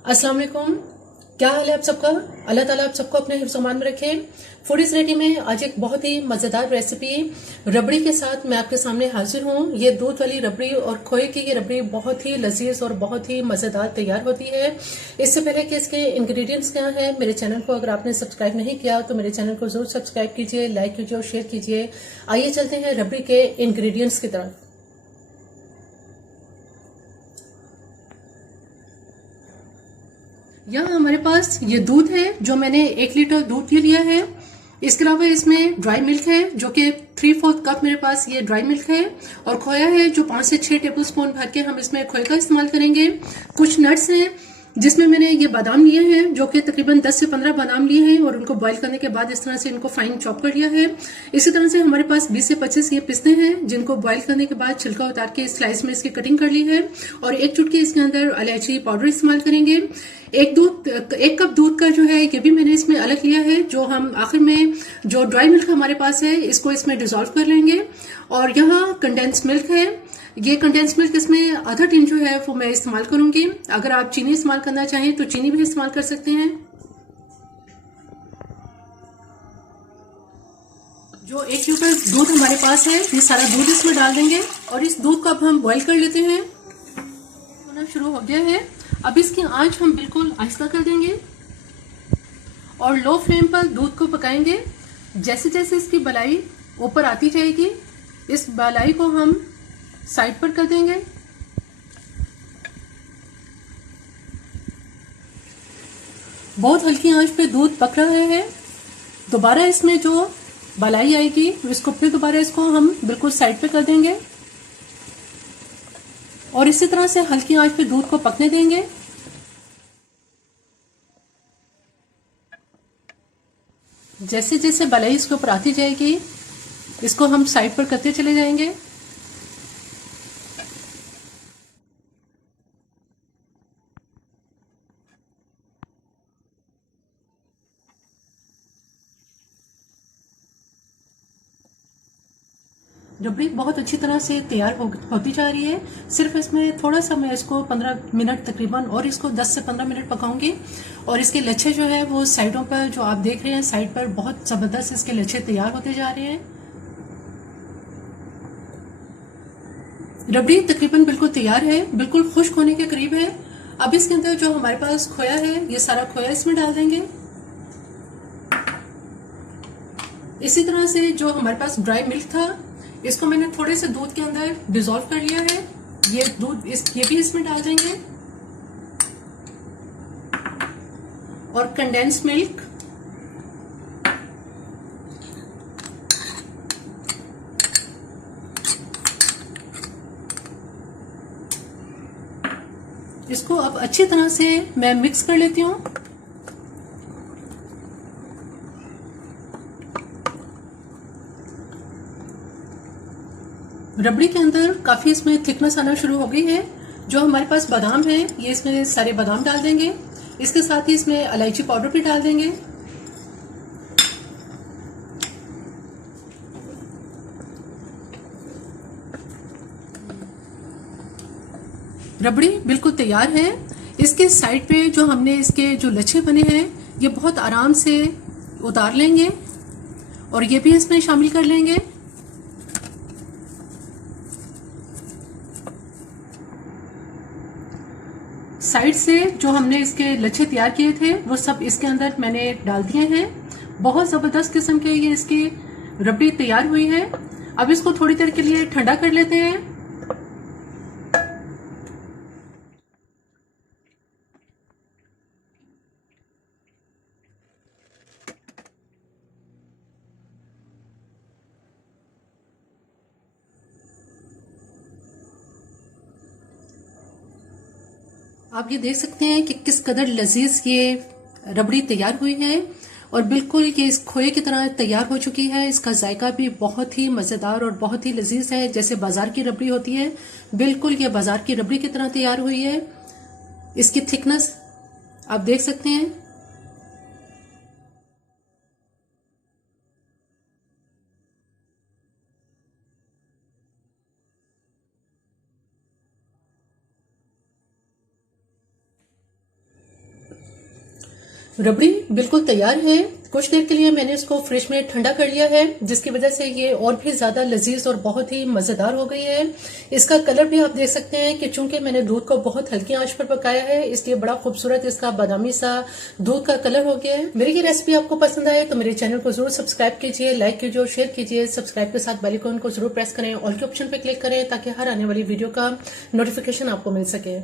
अस्सलाम वालेकुम। क्या हाल है आप सबका? अल्लाह ताला आप सबको अपने हिफ्ज़ अमान में रखे। फूडीज रेडी में आज एक बहुत ही मजेदार रेसिपी रबड़ी के साथ मैं आपके सामने हाजिर हूँ। ये दूध वाली रबड़ी और खोए की ये रबड़ी बहुत ही लजीज और बहुत ही मजेदार तैयार होती है। इससे पहले कि इसके इंग्रेडिएंट्स क्या है, मेरे चैनल को अगर आपने सब्सक्राइब नहीं किया तो मेरे चैनल को जरूर सब्सक्राइब कीजिए, लाइक कीजिए और शेयर कीजिए। आइए चलते हैं रबड़ी के इंग्रेडिएंट्स की तरफ। यहाँ हमारे पास ये दूध है जो मैंने 1 लीटर दूध लिया है। इसके अलावा इसमें ड्राई मिल्क है जो कि 3/4 कप मेरे पास ये ड्राई मिल्क है। और खोया है जो 5 से 6 टेबल स्पून भर के हम इसमें खोए का इस्तेमाल करेंगे। कुछ नट्स हैं जिसमें मैंने ये बादाम लिए हैं जो कि तकरीबन 10 से 15 बादाम लिए हैं और उनको बॉईल करने के बाद इस तरह से इनको फाइन चॉप कर लिया है। इसी तरह से हमारे पास 20 से 25 ये पिस्ते हैं जिनको बॉईल करने के बाद छिलका उतार के स्लाइस में इसकी कटिंग कर ली है। और 1 चुटकी इसके अंदर इलायची पाउडर इस्तेमाल करेंगे। 1 कप दूध का जो है ये भी मैंने इसमें अलग लिया है। जो हम आखिर में जो ड्राई मिल्क हमारे पास है इसको इसमें डिजोल्व कर लेंगे। और यहाँ कंडेंस मिल्क है। ये कंडेंस मिल्क इसमें आधा टीन जो है वो मैं इस्तेमाल करूंगी। अगर आप चीनी इस्तेमाल करना चाहें तो चीनी भी इस्तेमाल कर सकते हैं। जो 1 लीटर दूध हमारे पास है ये सारा दूध इसमें डाल देंगे और इस दूध को अब हम बॉईल कर लेते हैं। होना शुरू हो गया है। अब इसकी आंच हम बिल्कुल आहिस्ता कर देंगे और लो फ्लेम पर दूध को पकाएंगे। जैसे जैसे इसकी बलाई ऊपर आती जाएगी इस बलाई को हम साइड पर कर देंगे। बहुत हल्की आंच पे दूध पक रहा है। दोबारा इसमें जो बलाई आएगी इसको फिर दोबारा इसको हम बिल्कुल साइड पे कर देंगे और इसी तरह से हल्की आंच पे दूध को पकने देंगे। जैसे जैसे बलाई इसके ऊपर आती जाएगी इसको हम साइड पर करते चले जाएंगे। रबड़ी बहुत अच्छी तरह से तैयार होती जा रही है। सिर्फ इसमें थोड़ा सा मैं इसको 15 मिनट तकरीबन और इसको 10 से 15 मिनट पकाऊंगी। और इसके लच्छे जो है वो साइडों पर जो आप देख रहे हैं साइड पर बहुत जबरदस्त इसके लच्छे तैयार होते जा रहे हैं। रबड़ी तकरीबन बिल्कुल तैयार है, बिल्कुल खुश्क होने के करीब है। अब इसके अंदर जो हमारे पास खोया है ये सारा खोया इसमें डाल देंगे। इसी तरह से जो हमारे पास ड्राई मिल्क था इसको मैंने थोड़े से दूध के अंदर डिजोल्व कर लिया है। ये दूध ये भी इसमें डाल देंगे और कंडेंस मिल्क इसको अब अच्छी तरह से मैं मिक्स कर लेती हूँ। रबड़ी के अंदर काफी इसमें थिकनेस आना शुरू हो गई है। जो हमारे पास बादाम है ये इसमें सारे बादाम डाल देंगे। इसके साथ ही इसमें इलायची पाउडर भी डाल देंगे। रबड़ी बिल्कुल तैयार है। इसके साइड पे जो हमने इसके जो लच्छे बने हैं ये बहुत आराम से उतार लेंगे और ये भी इसमें शामिल कर लेंगे। साइड से जो हमने इसके लच्छे तैयार किए थे वो सब इसके अंदर मैंने डाल दिए हैं। बहुत जबरदस्त किस्म के ये इसकी रबड़ी तैयार हुई है। अब इसको थोड़ी देर के लिए ठंडा कर लेते हैं। आप ये देख सकते हैं कि किस कदर लजीज ये रबड़ी तैयार हुई है और बिल्कुल ये इस खोए की तरह तैयार हो चुकी है। इसका जायका भी बहुत ही मजेदार और बहुत ही लजीज है, जैसे बाजार की रबड़ी होती है बिल्कुल ये बाजार की रबड़ी की तरह तैयार हुई है। इसकी थिकनेस आप देख सकते हैं। रबड़ी बिल्कुल तैयार है। कुछ देर के लिए मैंने इसको फ्रिज में ठंडा कर लिया है, जिसकी वजह से ये और भी ज्यादा लजीज और बहुत ही मजेदार हो गई है। इसका कलर भी आप देख सकते हैं कि चूंकि मैंने दूध को बहुत हल्की आंच पर पकाया है, इसलिए बड़ा खूबसूरत इसका बादामी सा दूध का कलर हो गया है। मेरी ये रेसिपी आपको पसंद आए तो मेरे चैनल को जरूर सब्सक्राइब कीजिए, लाइक कीजिए और शेयर कीजिए। सब्सक्राइब के साथ बेल आइकन को जरूर प्रेस करें, ऑल के ऑप्शन पे क्लिक करें ताकि हर आने वाली वीडियो का नोटिफिकेशन आपको मिल सके।